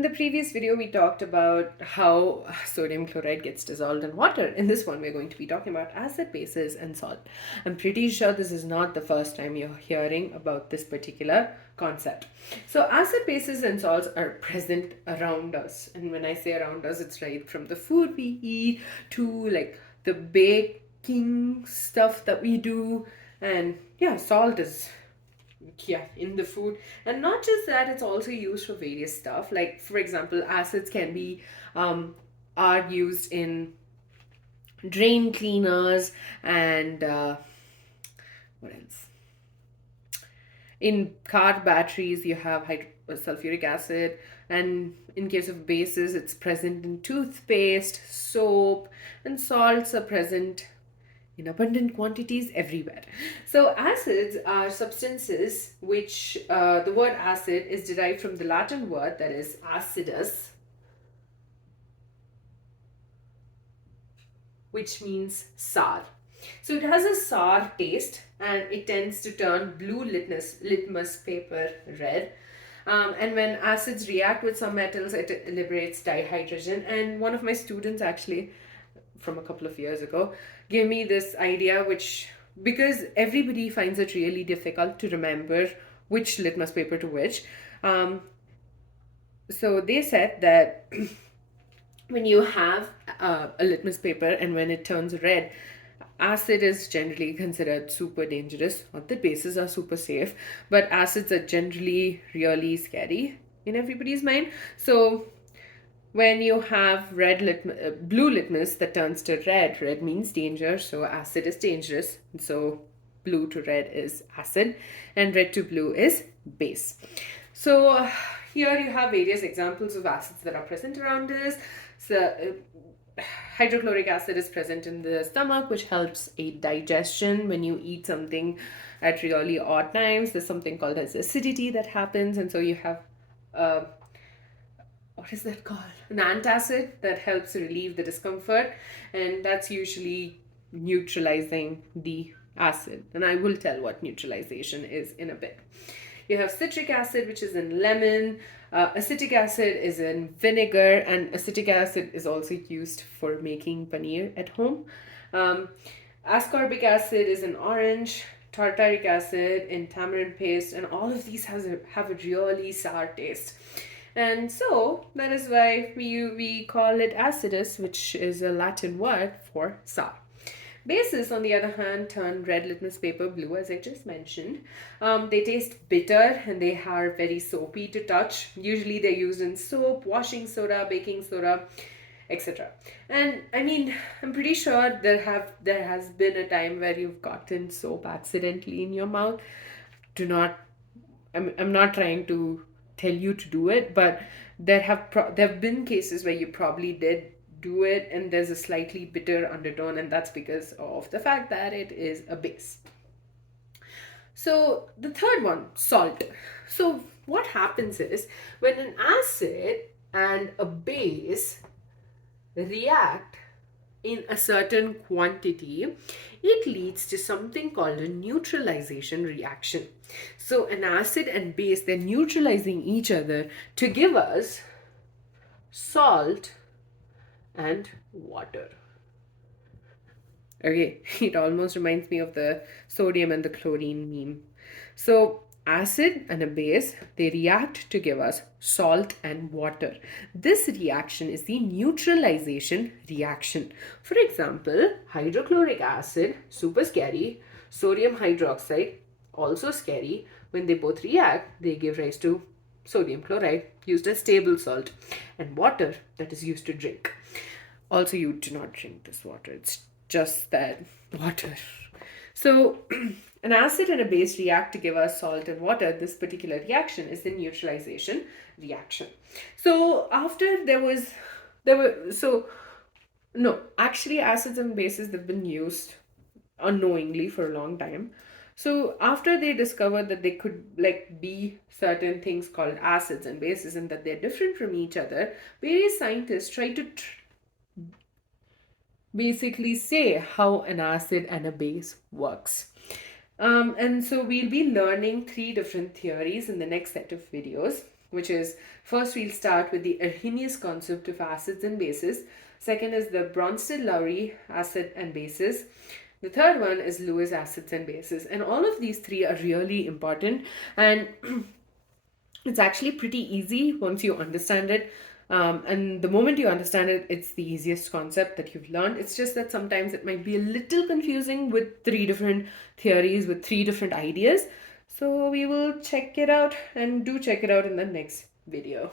In the previous video, we talked about how sodium chloride gets dissolved in water. In this one, we're going to be talking about acid, bases, and salt. I'm pretty sure this is not the first time you're hearing about this particular concept. So, acid, bases, and salts are present around us. And when I say around us, it's right from the food we eat to like the baking stuff that we do. And yeah, salt is in the food. And not just that, it's also used for various stuff, like for example acids can be are used in drain cleaners and what else, in car batteries you have sulfuric acid, and in case of bases it's present in toothpaste, soap, and salts are present in abundant quantities everywhere. So, acids are substances which the word acid is derived from the Latin word that is acidus, which means sour. So, it has a sour taste and it tends to turn blue litmus paper red. And when acids react with some metals, it liberates dihydrogen. And one of my students actually from a couple of years ago gave me this idea, which because everybody finds it really difficult to remember which litmus paper to which, so they said that when you have a litmus paper and when it turns red, acid is generally considered super dangerous. Not that bases are super safe, but acids are generally really scary in everybody's mind. So when you have blue litmus that turns to red, red means danger, so acid is dangerous. So blue to red is acid, and red to blue is base. So here you have various examples of acids that are present around us. So hydrochloric acid is present in the stomach, which helps aid digestion when you eat something at really odd times. There's something called as acidity that happens, and so you have what is that called? An antacid that helps relieve the discomfort, and that's usually neutralizing the acid. And I will tell what neutralization is in a bit. You have citric acid, which is in lemon. Acetic acid is in vinegar, and acetic acid is also used for making paneer at home. Ascorbic acid is in orange. Tartaric acid in tamarind paste, and all of these have a really sour taste. And so that is why we call it acidus, which is a Latin word for sour. Bases, on the other hand, turn red litmus paper blue, as I just mentioned. They taste bitter and they are very soapy to touch. Usually they're used in soap, washing soda, baking soda, etc. And I mean, I'm pretty sure there has been a time where you've gotten soap accidentally in your mouth. I'm not trying to tell you to do it, but there have been cases where you probably did do it and there's a slightly bitter undertone, and that's because of the fact that it is a base. So the third one, salt. So what happens is when an acid and a base react in a certain quantity, it leads to something called a neutralization reaction. So an acid and base, they're neutralizing each other to give us salt and water. Okay, it almost reminds me of the sodium and the chlorine meme. So acid and a base, they react to give us salt and water. This reaction is the neutralization reaction. For example, hydrochloric acid, super scary, sodium hydroxide, also scary. When they both react, they give rise to sodium chloride, used as table salt, and water that is used to drink. Also, you do not drink this water, it's just that water. So an acid and a base react to give us salt and water. This particular reaction is the neutralization reaction. So after actually acids and bases, they've been used unknowingly for a long time. So after they discovered that they could be certain things called acids and bases and that they're different from each other, various scientists try to basically say how an acid and a base works. And so we'll be learning 3 different theories in the next set of videos. which is first we'll start with the Arrhenius concept of acids and bases. Second is the Bronsted-Lowry acid and bases. The third one is Lewis acids and bases. And all of these three are really important. And it's actually pretty easy once you understand it. And the moment you understand it, it's the easiest concept that you've learned. It's just that sometimes it might be a little confusing with three different theories, with three different ideas. So we will check it out, and do check it out in the next video.